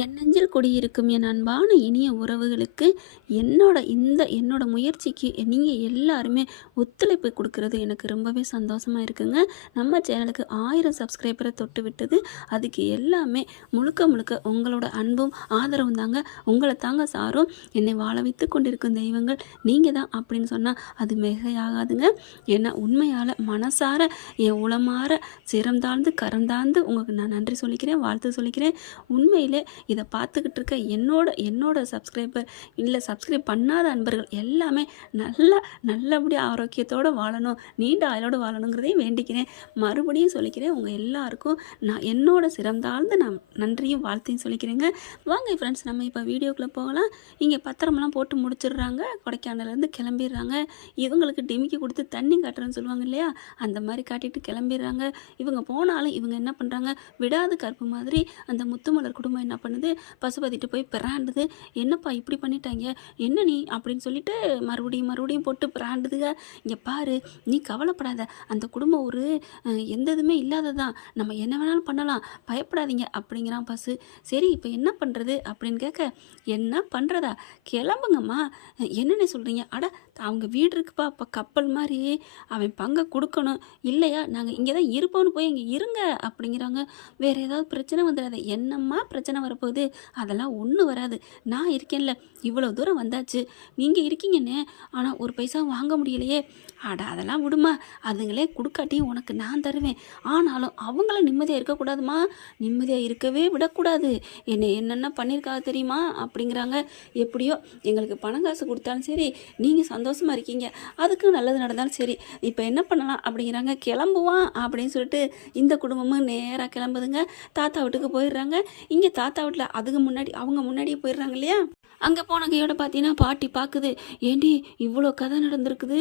என் நெஞ்சில் குடியிருக்கும் என் அன்பான இனிய உறவுகளுக்கு என்னோட இந்த என்னோட முயற்சிக்கு நீங்கள் எல்லாருமே ஒத்துழைப்பு கொடுக்கறது எனக்கு ரொம்பவே சந்தோஷமாக இருக்குங்க. நம்ம சேனலுக்கு ஆயிரம் சப்ஸ்கிரைபரை தொட்டு விட்டது. அதுக்கு எல்லாமே முழுக்க முழுக்க உங்களோட அன்பும் ஆதரவும் தாங்க. உங்களை தாங்க சாரும். என்னை வாழ வைத்து கொண்டிருக்கும் தெய்வங்கள் நீங்கள் தான் அப்படின்னு சொன்னால் அது மிகையாகாதுங்க. ஏன்னா உண்மையால் மனசார என் உளமாற சிரம் தாழ்ந்து கரம் தாழ்ந்து உங்களுக்கு நான் நன்றி சொல்லிக்கிறேன் வாழ்த்து சொல்லிக்கிறேன். உண்மையிலே இதை பார்த்துக்கிட்டு இருக்க என்னோட என்னோட சப்ஸ்கிரைபர் இல்லை சப்ஸ்கிரைப் பண்ணாத அன்பர்கள் எல்லாமே நல்லா நல்லபடியாக ஆரோக்கியத்தோடு வாழணும் நீண்ட ஆயுளோடு வாழணுங்கிறதையும் வேண்டிக்கிறேன். மறுபடியும் சொல்லிக்கிறேன் உங்கள் எல்லாருக்கும் நான் என்னோட சிறந்தாழ்ந்து நான் நன்றியும் வாழ்த்தையும் சொல்லிக்கிறேங்க. வாங்க ஃப்ரெண்ட்ஸ் நம்ம இப்போ வீடியோக்குள்ளே போகலாம். இங்கே பத்திரமெல்லாம் போட்டு முடிச்சிடுறாங்க. கொடைக்கானலேருந்து கிளம்பிடுறாங்க. இவங்களுக்கு டிமிக்கி கொடுத்து தண்ணி காட்டுறேன்னு சொல்லுவாங்க இல்லையா? அந்த மாதிரி காட்டிட்டு கிளம்பிடுறாங்க. இவங்க போனாலும் இவங்க என்ன பண்ணுறாங்க விடாது கருப்பு மாதிரி அந்த முத்துமலர் குடும்பம் என்ன பண்ணுது பசுபதிட்டு போய் பிராண்டுது. என்னப்பா இப்படி பண்ணிட்டாங்க? என்ன நீ? அப்படின்னு சொல்லிட்டு மறுபடியும் மறுபடியும் போட்டு பிராண்டுதுங்க இங்கே பாரு நீ கவலைப்படாத. அந்த குடும்பம் ஒரு எந்ததுமே எந்த இதுவுமே இல்லாததான் நம்ம என்ன வேணாலும் பண்ணலாம். பயப்படாதீங்க அப்படிங்கிறான் பசு. சரி இப்போ என்ன பண்ணுறது அப்படின்னு கேட்க என்ன பண்ணுறதா கிளம்புங்கம்மா. என்னென்ன சொல்கிறீங்க அட அவங்க வீடு இருக்குப்பா அப்போ கப்பல் மாதிரி. அவன் பங்கை கொடுக்கணும். இல்லையா? நாங்கள் இங்கே தான் இருப்போம்னு போய் இங்கே இருங்க அப்படிங்கிறாங்க. வேறு ஏதாவது பிரச்சனை வந்துடாத. என்னம்மா பிரச்சனை வரப்போகுது அதெல்லாம் ஒன்றும் வராது. நான் இருக்கேன்ல. இவ்வளோ தூரம் வந்தாச்சு. நீங்கள் இருக்கீங்கண்ணே ஆனால் ஒரு பைசா வாங்க முடியலையே. அட அதெல்லாம் விடுமா. அதுங்களே கொடுக்காட்டியும் உனக்கு நான் தருவேன். ஆனாலும் அவங்கள நிம்மதியாக இருக்கக்கூடாதுமா? நிம்மதியாக இருக்கவே விடக்கூடாது. என்னை என்னென்ன பண்ணியிருக்காங்க தெரியுமா? அப்படிங்கிறாங்க. எப்படியோ எங்களுக்கு பணம் காசு கொடுத்தாலும் சரி நீங்கள் சந்தோஷமாக இருக்கீங்க. அதுக்கு நல்லது நடந்தாலும் சரி இப்போ என்ன பண்ணலாம்? அப்படிங்கிறாங்க. கிளம்புவான் அப்படின்னு சொல்லிட்டு இந்த குடும்பமும் நேராக கிளம்புதுங்க. தாத்தா வீட்டுக்கு போயிடுறாங்க. இங்கே தாத்தா ரோட்டில் அதுக்கு முன்னாடி அவங்க முன்னாடியே போயிடுறாங்க இல்லையா? அங்கே போன கையோட பார்த்தீங்கன்னா பாட்டி பார்க்குது ஏண்டி இவ்வளோ கதை நடந்திருக்குது?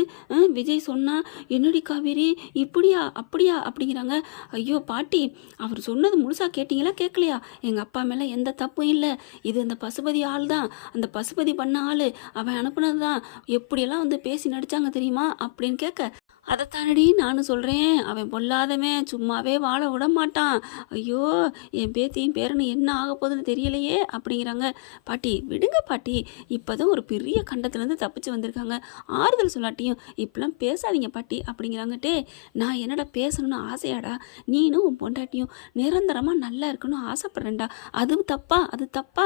விஜய் சொன்னால் என்னடி காவேரி? இப்படியா அப்படியா? அப்படிங்கிறாங்க. ஐயோ பாட்டி அவர் சொன்னது முழுசாக கேட்டிங்களா? கேட்கலையா எங்கள் அப்பா மேலே எந்த தப்பும் இல்லை. இது அந்த பசுபதி ஆள் தான். அந்த பசுபதி பண்ண ஆள். அவன் அனுப்புனது தான் எப்படியெல்லாம் வந்து பேசி நடிச்சாங்க தெரியுமா? அப்படின்னு கேட்க அதைத்தானடி நானும் சொல்கிறேன் அவன் பொல்லாதவன். சும்மாவே வாழ விட மாட்டான். ஐயோ என் பேத்தியும் பேரனு என்ன ஆக போகுதுன்னு தெரியலையே? அப்படிங்கிறாங்க. பாட்டி விடுங்க பாட்டி இப்போ தான் ஒரு பெரிய கண்டத்துலேருந்து தப்பிச்சு வந்திருக்காங்க. ஆறுதல் சொல்லாட்டியும் இப்படிலாம் பேசாதீங்க பாட்டி அப்படிங்கிறாங்கட்டே நான் என்னடா பேசணும்னு ஆசையாடா? நீனும் உன் பொண்டாட்டியும் நிரந்தரமாக நல்லா இருக்கணும்னு ஆசைப்பட்றேன்டா. அது தப்பா? அது தப்பா?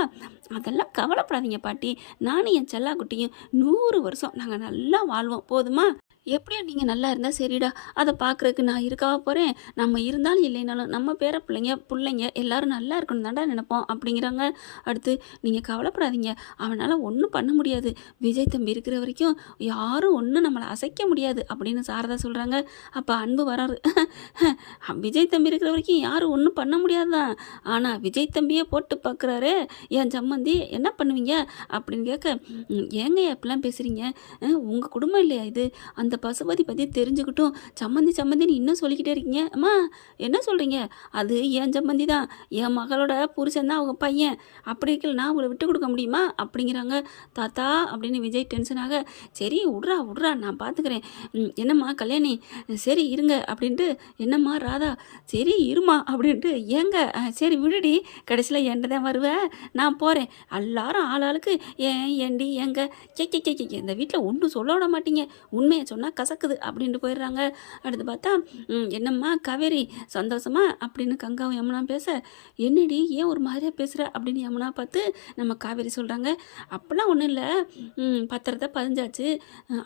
அதெல்லாம் கவலைப்படாதீங்க பாட்டி. நானும் என் செல்லாக்குட்டியும் நூறு வருஷம் நாங்கள் நல்லா வாழ்வோம். போதுமா? எப்படியா நீங்கள் நல்லா இருந்தால் சரிடா அதை பார்க்குறதுக்கு நான் இருக்கவா போகிறேன் நம்ம இருந்தாலும் இல்லைனாலும் நம்ம பேர பிள்ளைங்க பிள்ளைங்க எல்லாரும் நல்லா இருக்கணும் தாண்டா நினைப்போம் அப்படிங்கிறாங்க. அடுத்து நீங்கள் கவலைப்படாதீங்க அவனால் ஒன்றும் பண்ண முடியாது. விஜய் தம்பி இருக்கிற வரைக்கும் யாரும் ஒன்றும் நம்மளை அசைக்க முடியாது அப்படின்னு சாரதா சொல்கிறாங்க அப்போ அன்பு வராரு விஜய் தம்பி இருக்கிற வரைக்கும் யாரும் ஒன்றும் பண்ண முடியாதுதான் ஆனால் விஜய் தம்பியே போட்டு பார்க்குறாரு என் சம்மந்தி என்ன பண்ணுவீங்க அப்படின்னு கேட்க ஏங்க எப்படிலாம் பேசுகிறீங்க உங்கள் குடும்பம் இல்லையா இது? அந்த பசுபதி பற்றி தெரிஞ்சுக்கிட்டும் சம்மந்தி சம்மந்தின்னு இன்னும் சொல்லிக்கிட்டே இருக்கீங்க. அம்மா என்ன சொல்கிறீங்க அது என் சம்மந்தி தான். என் மகளோட புருஷன் தான் அவங்க பையன். அப்படி இருக்கல நான் உங்களை விட்டு கொடுக்க முடியுமா? அப்படிங்கிறாங்க. தாத்தா அப்படின்னு விஜய் டென்ஷனாக சரி விட்றா விட்றா நான் பார்த்துக்கிறேன் என்னம்மா கல்யாணி? சரி இருங்க அப்படின்ட்டு என்னம்மா ராதா? சரி இருமா அப்படின்ட்டு ஏங்க சரி விடுடி. கடைசியில் என்கிட்ட தான் வருவேன் நான் போகிறேன் எல்லாரும் ஆளாளுக்கு ஏன் ஏண்டி எங்க கே கே கே, இந்த வீட்டில் ஒன்றும் சொல்ல விட மாட்டீங்க. உண்மையை சொன்னால் கசக்குது அப்படின்ட்டு போயிடுறாங்க. அடுத்து பார்த்தா என்னம்மா காவேரி சந்தோஷமா? அப்படின்னு கங்காவும் யமுனா பேச என்னடி ஏன் ஒரு மாதிரியாக பேசுகிற அப்படின்னு யமுனா பார்த்து நம்ம காவேரி சொல்கிறாங்க அப்போல்லாம் ஒன்றும் இல்லை. பத்திரத்தை பதிஞ்சாச்சு.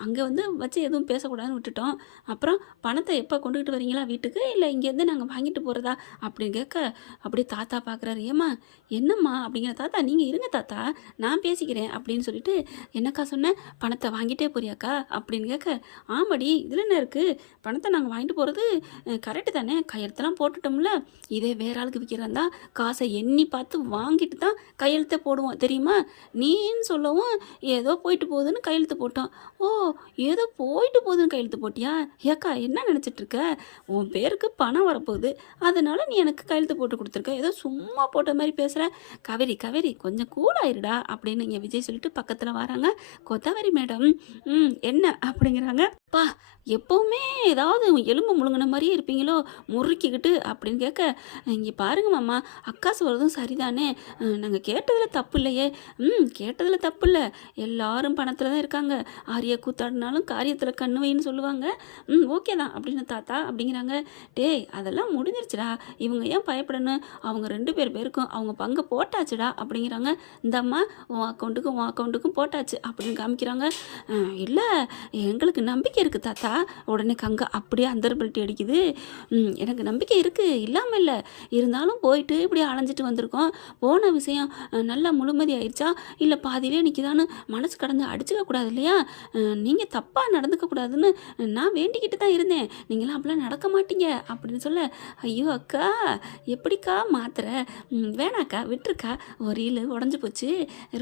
அங்கே வந்து வச்சு எதுவும் பேசக்கூடாதுன்னு விட்டுட்டோம். அப்புறம் பணத்தை எப்போ கொண்டுக்கிட்டு வரீங்களா? வீட்டுக்கு? இல்லை இங்கேருந்து நாங்கள் வாங்கிட்டு போகிறதா அப்படின்னு கேட்க அப்படியே தாத்தா பார்க்குறாரு. ஏம்மா என்னம்மா? அப்படிங்கிற தாத்தா நீங்கள் இருங்க தாத்தா நான் பேசிக்கிறேன். அப்படின்னு சொல்லிட்டு என்னக்கா சொன்னேன் பணத்தை வாங்கிட்டே போறியாக்கா? அப்படின்னு கேட்க ஆமாடி இதில் என்ன இருக்குது பணத்தை நாங்கள் வாங்கிட்டு போகிறது கரெக்டு தானே? கையெழுத்தெல்லாம் போட்டுட்டோம்ல. இதே வேற ஆளுக்கு விற்கிறதா காசை எண்ணி பார்த்து வாங்கிட்டு தான் கையெழுத்தை போடுவோம். தெரியுமா? நீன்னு சொல்லவும் ஏதோ போயிட்டு போகுதுன்னு கையெழுத்து போட்டோம். ஓ ஏதோ போயிட்டு போகுதுன்னு கையெழுத்து போட்டியா? ஏக்கா என்ன நினச்சிட்டு இருக்க? உன் பேருக்கு பணம் வரப்போகுது. அதனால நீ எனக்கு கையெழுத்து போட்டு கொடுத்துருக்க. ஏதோ சும்மா போட்ட மாதிரி பேசுகிற கவரி கவரி கொஞ்சம் கூலாயிருடா அப்படின்னு இங்கே விஜய் சொல்லிட்டு பக்கத்தில் வராங்க. கொத்தவரி மேடம் ம் என்ன? அப்படிங்கிறாங்க. பா எப்போவுமே ஏதாவது எலும்பு முழுங்கின மாதிரியே இருப்பீங்களோ? முறுக்கிக்கிட்டு அப்படின்னு கேட்க இங்கே பாருங்க மாமா அக்கா சொல்கிறதும் சரிதானே? நாங்கள் கேட்டதில் தப்பு இல்லையே? ம் கேட்டதில் தப்பு இல்லை. எல்லாரும் பணத்தில் தான் இருக்காங்க. ஆரிய கூத்தாடினாலும் காரியத்தில் கண்ணு வைன்னு சொல்லுவாங்க. ம் ஓகே தான் அப்படின்னு தாத்தா அப்படிங்கிறாங்க. டேய் அதெல்லாம் முடிஞ்சிருச்சுடா. இவங்க ஏன் பயப்படணும்? அவங்க ரெண்டு பேர் பேருக்கும் அவங்க பங்கு போட்டாச்சுடா அப்படிங்கிறாங்க. இந்த அம்மா உன் அக்கௌண்ட்டுக்கும் உன் அக்கௌண்ட்டுக்கும் போட்டாச்சு அப்படின்னு காமிக்கிறாங்க. இல்லை எங்களுக்கு நம்பி நம்பிக்கை இருக்குது தாத்தா. உடனே கங்கா அப்படியே அந்தர்பல்ட்டி அடிக்குது. எனக்கு நம்பிக்கை இருக்குது இல்லாமல் இல்லை இருந்தாலும் போயிட்டு இப்படி அலைஞ்சிட்டு வந்திருக்கோம். போன விஷயம் நல்லா முழுமதி ஆயிடுச்சா இல்லை பாதியிலே நிற்கிதான்னு மனசு கடந்து அடிச்சுக்க கூடாது இல்லையா? நீங்கள் தப்பாக நடந்துக்க கூடாதுன்னு நான் வேண்டிக்கிட்டு தான் இருந்தேன். நீங்களாம் அப்படிலாம் நடக்க மாட்டீங்க அப்படின்னு சொல்ல ஐயோ அக்கா எப்படிக்கா மாத்துற? வேணாக்கா விட்டுருக்கா. ஒரு இல் உடஞ்சி போச்சு.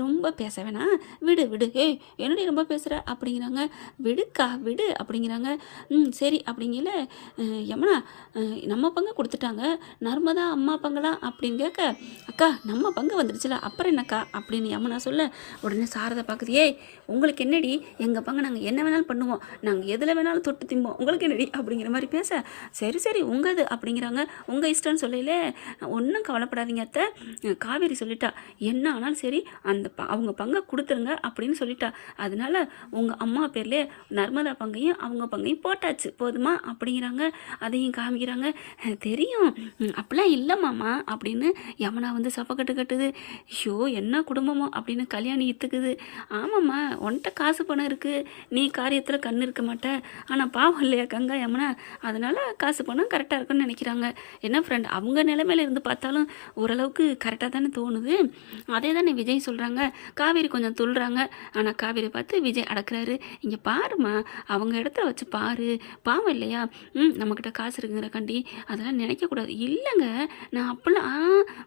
ரொம்ப பேச வேணாம். விடு விடு. ஏய் என்னடி ரொம்ப பேசுகிற அப்படிங்கிறாங்க. விடுக்கா விடு. அப்படிங்கிறாங்க. ம் சரி அப்படிங்கல யமுனா நம்ம பங்கு கொடுத்துட்டாங்க. நர்மதா அம்மா பங்கலாம் அப்படின்னு கேட்க அக்கா நம்ம பங்கு வந்துடுச்சுல அப்புறம் என்னக்கா? அப்படின்னு யமுனா சொல்ல உடனே சாரதை பார்க்குது ஏய் உங்களுக்கு என்னடி? எங்கள் பங்கு நாங்கள் என்ன வேணாலும் பண்ணுவோம். நாங்கள் எதில் வேணாலும் தொட்டு திம்போம். உங்களுக்கு என்னடி? அப்படிங்கிற மாதிரி பேச சரி சரி உங்கது அப்படிங்கிறாங்க. உங்கள் இஷ்டம்னு சொல்லல ஒன்றும் கவலைப்படாதீங்க அத்தை. காவேரி சொல்லிட்டா என்ன ஆனாலும் சரி அந்த ப அவங்க பங்கை கொடுத்துருங்க அப்படின்னு சொல்லிட்டா. அதனால உங்கள் அம்மா பேர்லேயே நர்மதா பங்கையும் அவங்க பங்கையும் போட்டாச்சு. போதுமா? அப்படிங்கிறாங்க. அதையும் காமிக்கிறாங்க. தெரியும். அப்படிலாம் இல்லை மாமா அப்படின்னு யமுனா வந்து சப்பக்கட்டு கட்டுது. ஐயோ என்ன குடும்பமோ? அப்படின்னு கல்யாணி இத்துக்குது. ஆமாம்மா உன்கிட்ட காசு பணம் இருக்குது நீ காரியத்தில் கண் இருக்க மாட்ட. ஆனால் பாவம் இல்லையா கங்கா யமுனா? அதனால் காசு பணம் கரெக்டாக இருக்குன்னு நினைக்கிறாங்க. என்ன ஃப்ரெண்ட் அவங்க நிலைமையில இருந்து பார்த்தாலும் ஓரளவுக்கு கரெக்டாக தானே தோணுது? அதே தானே விஜய் சொல்கிறாங்க காவேரி கொஞ்சம் துள்ளுறாங்க. ஆனால் காவேரி பார்த்து விஜய் அடக்குறாரு. இங்கே பாருமா அவங்க இடத்துல வச்சு பாரு. பாவம் இல்லையா? ம் நம்மக்கிட்ட காசு இருக்குங்கிற கண்டி அதெல்லாம் நினைக்கக்கூடாது. இல்லைங்க நான் அப்போல்லாம் ஆ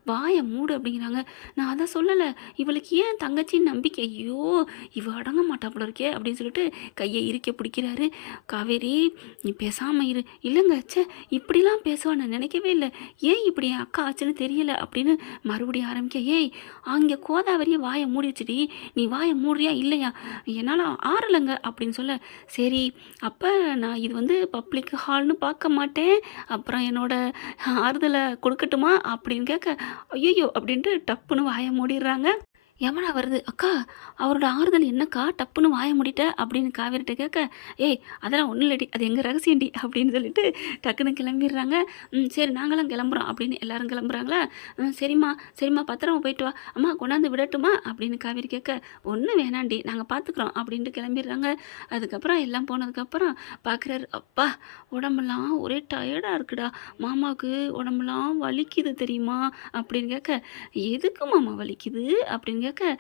வாயை மூடு அப்படிங்கிறாங்க. நான் அதான் சொல்லலை இவளுக்கு ஏன் தங்கச்சின்னு நம்பிக்கை? ஐயோ இவ அடங்க மாட்டாப்புல இருக்கே அப்படின்னு சொல்லிட்டு கையை இறுக்க பிடிக்கிறாரு. காவேரி நீ பேசாமல் இரு. இல்லைங்க ச்சே இப்படிலாம் பேசுவா நான் நினைக்கவே இல்லை. ஏன் இப்படி என் அக்கா ஆச்சுன்னு தெரியல அப்படின்னு மறுபடியும் ஆரம்பிக்க ஏய் அங்கே கோதாவரியை வாயை மூடிச்சுடி நீ வாயை மூடுறியா இல்லையா? என்னால் ஆறலைங்க அப்படின்னு சொல்ல சரி சரி அப்போ நான் இது வந்து பப்ளிக் ஹால்னு பார்க்க மாட்டேன். அப்புறம் என்னோட ஆறுதலை கொடுக்கட்டுமா? அப்படின்னு கேட்க ஐயோ அப்படின்ட்டு டப்புன்னு வாயை மூடிடுறாங்க. யமனா வருது? அக்கா அவரோட ஆறுதல் என்னக்கா? டப்புன்னு வாய முடிட்ட அப்படின்னு காவேரிட்ட கேட்க ஏய் அதெல்லாம் ஒன்றும் இல்லடி. அது எங்கள் ரகசியண்டி அப்படின்னு சொல்லிட்டு டக்குன்னு கிளம்பிடுறாங்க. ம் சரி நாங்களும் கிளம்புறோம். அப்படின்னு எல்லாரும் கிளம்புறாங்களா? ம் சரிம்மா சரிம்மா பத்திரமா போயிட்டு வா. அம்மா கொண்டாந்து விடட்டுமா? அப்படின்னு காவேரி கேட்க ஒன்றும் வேணாண்டி. நாங்கள் பார்த்துக்குறோம் அப்படின்ட்டு கிளம்பிடுறாங்க. அதுக்கப்புறம் எல்லாம் போனதுக்கப்புறம் பார்க்குறாரு அப்பா உடம்பெல்லாம் ஒரே டயர்டாக இருக்குடா. மாமாவுக்கு உடம்பெல்லாம் வலிக்குது தெரியுமா? அப்படின்னு கேட்க எதுக்கு மாமா வலிக்குது? அப்படின்னு கேட்க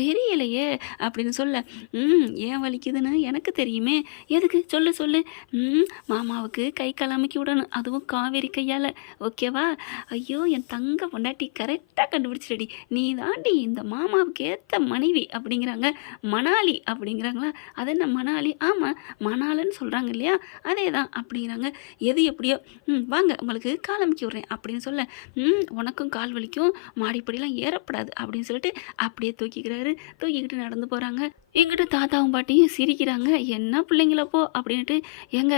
தெரியலையே அப்படின்னு சொல்ல ம் ஏன் வலிக்குதுன்னு எனக்கு தெரியுமே. எதுக்கு? சொல்லு சொல்லு. ம் மாமாவுக்கு கை கால் விடணும். அதுவும் காவேரி கையால். ஓகேவா? ஐயோ என் தங்க பொண்டாட்டி கரெக்டாக கண்டுபிடிச்சிடடி நீ தாண்டி இந்த மாமாவுக்கு ஏற்ற மனைவி அப்படிங்கிறாங்க. மணாலி அப்படிங்கிறாங்களா? அது என்ன மணாலி? ஆமாம் மணாலன்னு சொல்கிறாங்க இல்லையா? அதே தான் அப்படிங்கிறாங்க. எது எப்படியோ ம் வாங்க உங்களுக்கு கால் அமைக்கி விட்றேன் அப்படின்னு சொல்ல ம் உனக்கும் கால் வலிக்கும். மாடிப்படிலாம் ஏறப்படாது அப்படின்னு சொல்லிட்டு அப்படியே தூக்கிக்கிறாரு. தூக்கிக்கிட்டு நடந்து போகிறாங்க எங்கிட்ட தாத்தாவும் பாட்டியும் சிரிக்கிறாங்க. என்ன பிள்ளைங்களப்போ அப்படின்ட்டு ஏங்க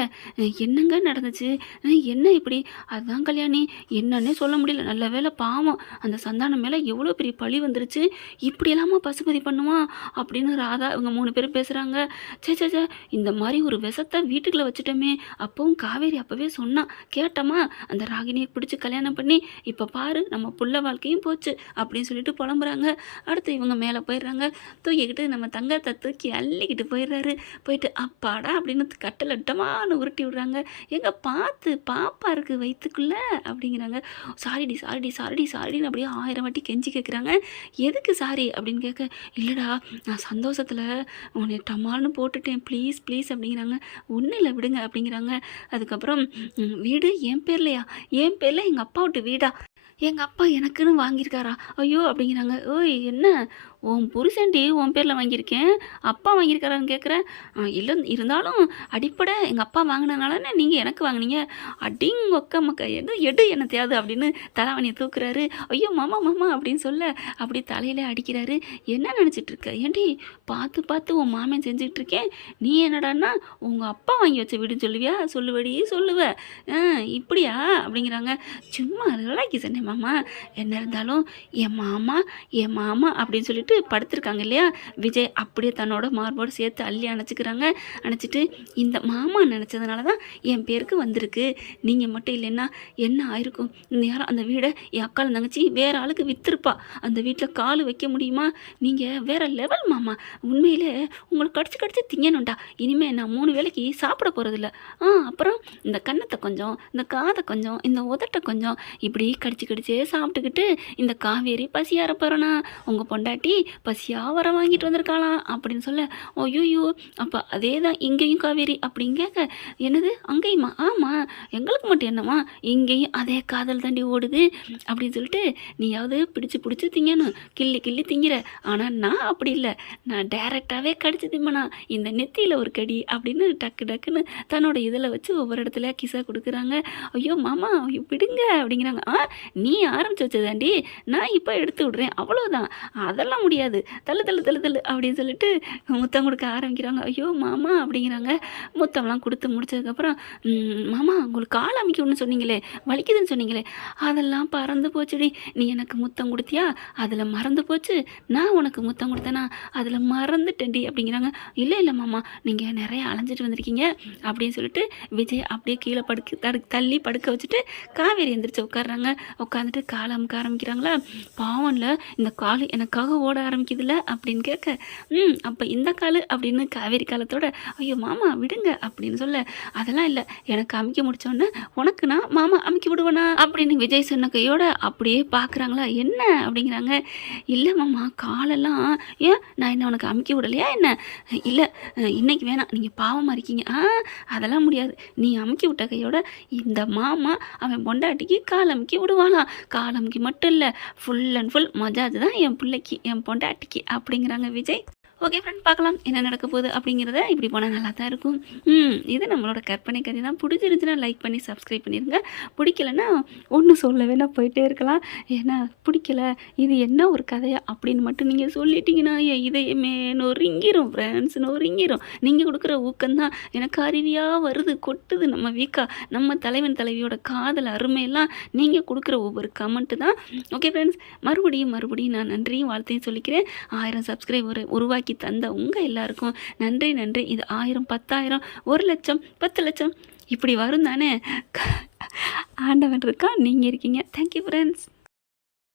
என்னங்க நடந்துச்சு? என்ன இப்படி? அதுதான் கல்யாணி. என்னன்னே சொல்ல முடியல. நல்ல வேளை பாவம். அந்த சந்தானம் மேலே எவ்வளோ பெரிய பழி வந்துருச்சு. இப்படி இல்லாமல் பசுபதி பண்ணுவான் அப்படின்னு ராதா இவங்க மூணு பேரும் பேசுகிறாங்க சே சே சே இந்த மாதிரி ஒரு விஷத்தை வீட்டுக்குள்ளே வச்சுட்டோமே. அப்பவும் காவேரி அப்போவே சொன்னான் கேட்டோமா அந்த ராகினியை பிடிச்சி கல்யாணம் பண்ணி இப்போ பாரு நம்ம புள்ள வாழ்க்கையும் போச்சு. அப்படின்னு சொல்லிட்டு புலம்புறாங்க. அடுத்து இவங்க மேலே போயிடுறாங்க. தூக்கிக்கிட்டு நம்ம தங்கத்தை தூக்கி அள்ளிக்கிட்டு போயிடுறாரு. போயிட்டு அப்பாடா அப்படின்னு கட்டில் டமான்னு உருட்டி விடுறாங்க. எங்கே பார்த்து பாப்பா இருக்கு வயிற்றுக்குள்ள அப்படிங்கிறாங்க. சாரிடி சாரிடி சாரிடி சாரிடின்னு அப்படியே ஆயிரம் வாட்டி கெஞ்சி கேட்குறாங்க எதுக்கு சாரி அப்படின்னு கேட்க இல்லைடா நான் சந்தோஷத்தில் உன்னை டமால்னு போட்டுட்டேன். ப்ளீஸ் ப்ளீஸ் அப்படிங்கிறாங்க. ஒன்றும் இல்லை விடுங்க அப்படிங்கிறாங்க. அதுக்கப்புறம் வீடு என் பேர்லையா? என் பேரில் எங்கள் அப்பா விட்டு வீடா? எங்கள் அப்பா எனக்குன்னு வாங்கியிருக்காரா? ஐயோ அப்படிங்கிறாங்க. ஓய் என்ன? உன் புருஷன்டி உன் பேரில் வாங்கியிருக்கேன். அப்பா வாங்கியிருக்காரான்னு கேட்குறேன் இல்லை இருந்தாலும் அடிப்படை எங்கள் அப்பா வாங்கினதுனால நீங்கள் எனக்கு வாங்குனீங்க. அடிங் ஒக்க மக்க எது எடு என்ன தேவை அப்படின்னு தலைவனியை தூக்குறாரு. ஐயோ மாமா மாமா அப்படின்னு சொல்ல அப்படி தலையில் அடிக்கிறாரு. என்ன நினச்சிட்டு இருக்க? ஏண்டி பார்த்து பார்த்து உன் மாமன் செஞ்சுக்கிட்டு இருக்கேன். நீ என்னடான்னா உங்கள் அப்பா வாங்கி வச்ச வீடுன்னு சொல்லுவியா? சொல்லுவடி சொல்லுவ. இப்படியா? அப்படிங்கிறாங்க. சும்மா ரிலாக்கி சொன்னேன் மாமா. என்ன இருந்தாலும் என் மாமா என் மாமா அப்படின்னு சொல்லிட்டு படுத்திருக்காங்க இல்லையா? விஜய் அப்படியே தன்னோட மார்போடு சேர்த்து அள்ளி அணைச்சிக்கிறாங்க. அணைச்சிட்டு இந்த மாமா நினச்சதுனால தான் என் பேருக்கு வந்திருக்கு. நீங்கள் மட்டும் இல்லைன்னா என்ன ஆயிருக்கும்? நேரம் அந்த வீடை என் அக்கால் தங்கச்சி வேற ஆளுக்கு விற்றுருப்பா அந்த வீட்டில் கால் வைக்க முடியுமா? நீங்கள் வேற லெவல் மாமா. உண்மையிலே உங்களை கடிச்சு கடிச்சு திங்கணும்டா. இனிமேல் நான் மூணு வேளைக்கு சாப்பிட போகிறதில்ல ஆ அப்புறம் இந்த கன்னத்தை கொஞ்சம் இந்த காதை கொஞ்சம் இந்த உதட்டை கொஞ்சம் இப்படி கடிச்சு கடிச்சே சாப்பிட்டுக்கிட்டு இந்த காவேரி பசியார போகிறோண்ணா உங்கள் பொண்டாட்டி பசியாக வர வாங்கிட்டு வந்திருக்காளாம் அப்படின்னு சொல்ல ஐயோயோ அப்போ அதே தான் இங்கேயும் காவேரி அப்படின்னு கேட்க என்னது? அங்கேயுமா? ஆமாம் எங்களுக்கு மட்டும் என்னம்மா? இங்கேயும் அதே காதல் தாண்டி ஓடுது. அப்படின்னு சொல்லிட்டு நீயாவது பிடிச்சு பிடிச்சி திங்கணும். கிள்ளி கிள்ளி திங்கிற. ஆனால் நான் அப்படி இல்லை. நான் டைரெக்டாகவே கடிச்சு திம்மனா இந்த நெத்தியில் ஒரு கடி அப்படின்னு டக்கு டக்குன்னு தன்னோட இதில் வச்சு ஒவ்வொரு இடத்துல கிசா கொடுக்குறாங்க. ஐயோ மாமா ஐயோ, விடுங்க அப்படிங்கிறாங்க. ஆ நீ ஆரம்பிச்சு வச்சதாண்டி நான் இப்போ எடுத்து விடுறேன். அவ்வளோதான் அதெல்லாம் முடியாது. தள்ளு தள்ளு தள்ளு தள்ளு அப்படின்னு சொல்லிட்டு முத்தம் கொடுக்க ஆரம்பிக்கிறாங்க. ஐயோ மாமா அப்படிங்கிறாங்க. முத்தம்லாம் கொடுத்து முடிச்சதுக்கப்புறம் மாமா உங்களுக்கு கால் அமைக்கணும்னு சொன்னீங்களே வலிக்குதுன்னு சொன்னீங்களே அதெல்லாம் பறந்து போச்சுடி. நீ எனக்கு முத்தம் கொடுத்தியா? அதில் மறந்து போச்சு. நான் உனக்கு முத்தம் கொடுத்தேனா? அதில் மறந்துட்டேன்டி அப்படிங்கிறாங்க. இல்லை இல்லை மாமா நீங்கள் நிறைய அலைஞ்சிட்டு வந்திருக்கீங்க அப்படின்னு சொல்லிட்டு விஜய் அப்படியே கீழே படுக்க தடு தள்ளி படுக்க வச்சுட்டு காவேரி எந்திரிச்சு உட்காடுறாங்க உட்காந்துட்டு காலை அமுக்க ஆரம்பிக்கிறாங்களா? பாவனில் இந்த கால் எனக்காக ஓட ஆரம்பிக்குதுல்ல அப்படின்னு கேட்க ம் அப்போ இந்த கால் அப்படின்னு காவேரி காலத்தோட ஐயோ மாமா விடுங்க அப்படின்னு சொல்ல அதெல்லாம் இல்லை எனக்கு அமைக்க முடிச்சோடனே உனக்கு நான் மாமா அமுக்கி விடுவேனா? அப்படின்னு விஜய் சொன்ன கையோட அப்படியே பார்க்குறாங்களா என்ன? அப்படிங்கிறாங்க இல்லை மாமா காலெல்லாம் ஏன் நான் என்ன உனக்கு அமுக்கி விடலையா என்ன? இல்லை இன்னைக்கு வேணாம் நீங்கள் பாவமாக இருக்கீங்க. ஆ அதெல்லாம் முடியாது நீ அமுக்கி விட்ட கையோட இந்த மாமா அவன் பொண்டாட்டிக்கு கால் அமுக்கி விடுவாளாம் கால் அமுக்கி மட்டும் இல்லை ஃபுல் அண்ட் ஃபுல் மஜாஜ் தான் என் பிள்ளைக்கு என் பொண்டாட்டிக்கு அப்படிங்கிறாங்க விஜய். ஓகே ஃப்ரெண்ட் பார்க்கலாம். என்ன நடக்க போகுது அப்படிங்கிறத இப்படி போனால் நல்லா தான் இருக்கும். ம் இது நம்மளோட கற்பனை கதை தான். பிடிச்சிருந்துச்சுன்னா லைக் பண்ணி சப்ஸ்கிரைப் பண்ணிடுங்க பிடிக்கலன்னா ஒன்றும் சொல்ல வேணால் போயிட்டே இருக்கலாம். ஏன்னா பிடிக்கல இது என்ன ஒரு கதையா அப்படின்னு மட்டும் நீங்கள் சொல்லிட்டீங்கன்னா என் இதயமே நொறுங்கிரும் ஃப்ரெண்ட்ஸ் நொறுங்கிரும். நீங்கள் கொடுக்குற ஊக்கம்தான் எனக்கு அருவியாக வருது கொட்டுது நம்ம வீக்கா. நம்ம தலைவன் தலைவியோட காதல் அருமையெல்லாம் நீங்கள் கொடுக்குற ஒவ்வொரு கமெண்ட்டு தான். ஓகே ஃப்ரெண்ட்ஸ் மறுபடியும் மறுபடியும் நான் நன்றியும் வாழ்த்தையும் சொல்லிக்கிறேன். ஆயிரம் சப்ஸ்கிரைபர் உருவாக்கி தந்த உங்கள் எல்லாருக்கும் நன்றி நன்றி. இது ஆயிரம் பத்தாயிரம் ஒரு லட்சம் பத்து லட்சம். இப்படி வரும் தானே ஆண்டவன் இருக்கா? நீங்கள் இருக்கீங்க. Thank you friends